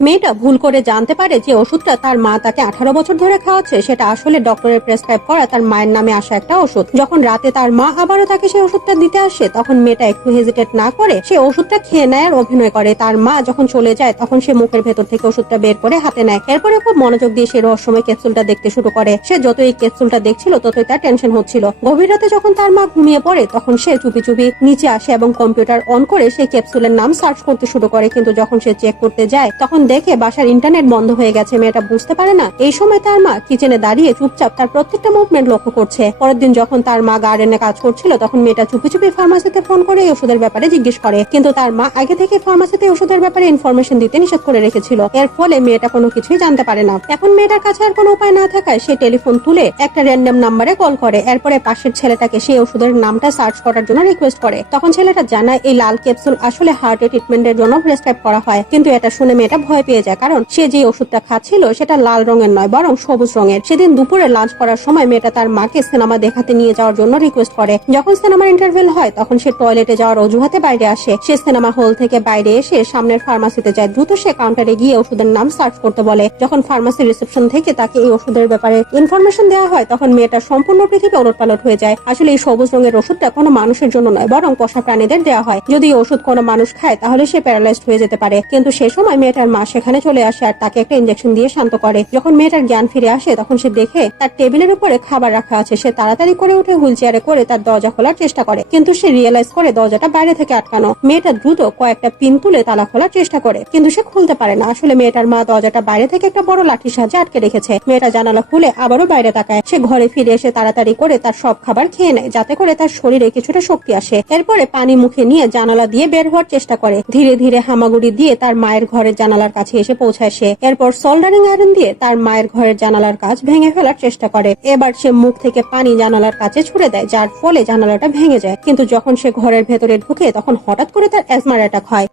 মেয়েটা ভুল করে জানতে পারে যে ওষুধটা তার মা তাকে আঠারো বছর ধরে খাওয়াচ্ছে, সেটা আসলে ডক্টরের প্রেসক্রাইব করা তার মায়ের নামে আসা একটা ওষুধ। যখন রাতে তার মা আবারও তাকে সেই ওষুধটা দিতে আসে, তখন মেয়েটা একটু হেজিটেট না করে সে ওষুধটা খেয়ে নেয় আর অভিনয় করে। তার মা যখন চলে যায়, তখন সে মুখের ভেতর থেকে ওষুধটা বের করে হাতে নেয়। এরপরে খুব মনোযোগ দিয়ে সে রহস্যময় ক্যাপসুলটা দেখতে শুরু করে। সে যত এই ক্যাপসুলটা দেখছিল, ততই তার টেনশন হচ্ছিল। গভীর রাতে যখন তার মা ঘুমিয়ে পড়ে, তখন সে চুপি চুপি নিচে আসে এবং কম্পিউটার অন করে সেই ক্যাপসুলের নাম সার্চ করতে শুরু করে। কিন্তু যখন সে চেক করতে যায়, তখন দেখে বাসার ইন্টারনেট বন্ধ হয়ে গেছে। মেয়েটা বুঝতে পারে না। এই সময় তার মা কিচেনে দাঁড়িয়ে চুপচাপ তার প্রত্যেকটা মুভমেন্ট লক্ষ্য করছে। পরের দিন যখন তার মা গার্ডেনে কাজ করছিল, তখন মেয়েটা চুপি চুপি ফার্মাসিতে ফোন করে ওষুধের ব্যাপারে জিজ্ঞেস করে। কিন্তু তার মা আগে থেকে ফার্মাসিতে ওষুধের ব্যাপারে ইনফরমেশন দিতে নিষেধ করে রেখেছিল। এর ফলে মেয়েটা কোনো কিছুই জানতে পারে না। এখন মেয়েটার কাছে আর কোনো উপায় না থাকায় সে টেলিফোন তুলে একটা র্যান্ডম নাম্বারে কল করে। এরপরে পাশের ছেলেটাকে সেই ওষুধের নামটা সার্চ করার জন্য রিকোয়েস্ট করে। তখন ছেলেটা জানায়, এই লাল ক্যাপসুল আসলে হার্টের ট্রিটমেন্টের জন্য প্রেসক্রাইব করা হয়। কিন্তু এটা শুনে মেয়েটা ভয় পেয়ে যায়। কারণ সে যে ওষুধটা খাচ্ছিল সেটা লাল রঙের নয়, বরং সবুজ রঙের। সেদিন দুপুরে লাঞ্চ করার সময় মেয়েটা তার মাকে সিনেমা দেখাতে নিয়ে যাওয়ার জন্য রিকোয়েস্ট করে। যখন সিনেমার ইন্টারভেল হয়, তখন সে টয়লেটে যাওয়ার অজুহাতে বাইরে আসে। সে সিনেমা হল থেকে বাইরে এসে সামনের ফার্মাসিতে যায়। দ্রুত সে কাউন্টারে গিয়ে ওষুধের নাম সার্চ করতে বলে। যখন ফার্মাসি রিসেপশন থেকে তাকে এই ওষুধের ব্যাপারে ইনফরমেশন দেওয়া হয়, তখন মেয়েটার সম্পূর্ণ পৃথিবী ওলটপালট হয়ে যায়। আসলে এই সবুজ রঙের ওষুধটা কোনো মানুষের জন্য নয়, বরং পোষা প্রাণীদের দেওয়া হয়। যদি ওষুধ কোনো মানুষ খায়, তাহলে সে প্যারালাইজড হয়ে যেতে পারে। কিন্তু সে সময় মেয়েটার মা সেখানে চলে আসে আর তাকে একটা ইঞ্জেকশন দিয়ে শান্ত করে। যখন মেয়েটার জ্ঞান ফিরে আসে, তখন সে দেখে তার টেবিলের উপরে খাবার রাখা আছে। সে তাড়াতাড়ি করে উঠে হুইল চেয়ারে করে তার দরজা খোলার চেষ্টা করে, কিন্তু সে রিয়েলাইজ করে দরজাটা বাইরে থেকে আটকানো। মেয়েটা দ্রুত কয়েকটা পিন তুলে তালা খোলার চেষ্টা করে, কিন্তু সে খুলতে পারে না। আসলে মেয়েটার মা দরজাটা বাইরে থেকে একটা বড় লাঠির সাহায্যে আটকে রেখেছে। মেয়েটা জানালা খুলে আবারও বাইরে তাকায়। সে ঘরে ফিরে এসে তাড়াতাড়ি করে তার সব খাবার খেয়ে নেয়, যাতে করে তার শরীরে কিছুটা শক্তি আসে। এরপরে পানি মুখে নিয়ে জানালা দিয়ে বের হওয়ার চেষ্টা করে। ধীরে ধীরে হামাগুড়ি দিয়ে তার মায়ের ঘরের জানালার কাছে এসে পৌঁছায় সে। এরপর সোল্ডারিং আয়রন দিয়ে তার মায়ের ঘরের জানালার কাজ ভেঙে ফেলার চেষ্টা করে। এবার সে মুখ থেকে পানি জানালার কাছে ছুড়ে দেয়, যার ফলে জানালাটা ভেঙে যায়। কিন্তু যখন সে ঘরের ভেতরে ঢুকে, তখন হঠাৎ করে তার অ্যাজমার অ্যাটাক হয়।